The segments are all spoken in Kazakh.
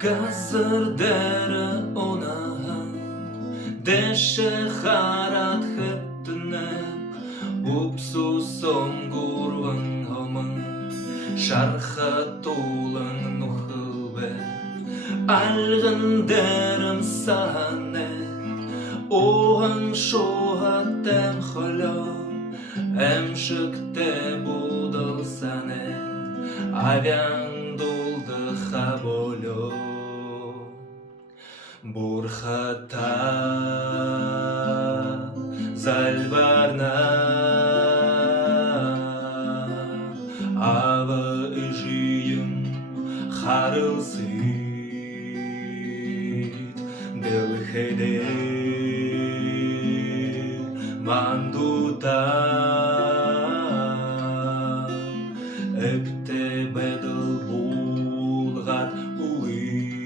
Газыр дәрі онаһын, дәші харат хыттынып, Упсу соңгурвын хомын, шарха тулын нухылбе, Алғын дәрім сағаны, Оғын шоғаттам холом, Әмшікті будыл саны, Авян долды хаболо. Бурхата зальварна, Ава үжейім харылсыйт, Дылхеде мандутан, Өпте бәділ булғат уйт,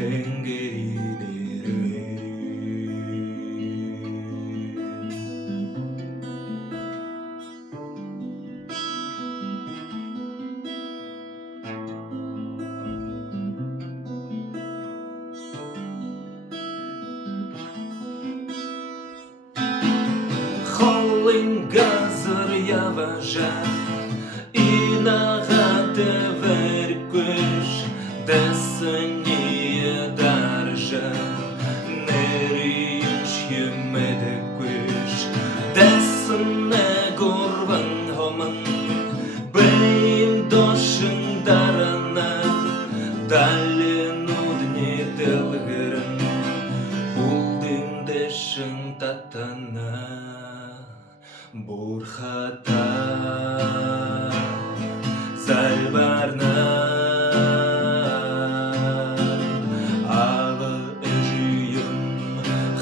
Тенгеридері. Холын газыр яважа, Инағаты вәркөш, Дәсіне даржа, Нәрейіш емеді көш, Дәсіне горван хомын, Бәйім дошын дарана, Дален удне ділгірін, Бұлдым дәшін татана. Бурхата зальварна, Ава үжейім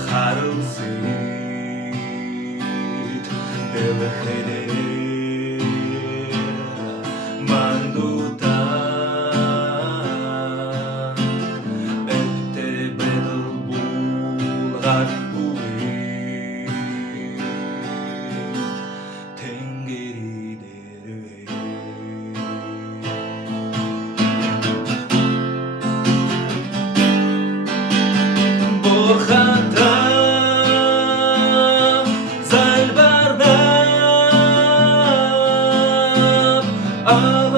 харылсыйт, Дылхеде мандутан, Өпте бәділ булғат Бурхата зальварна, Ава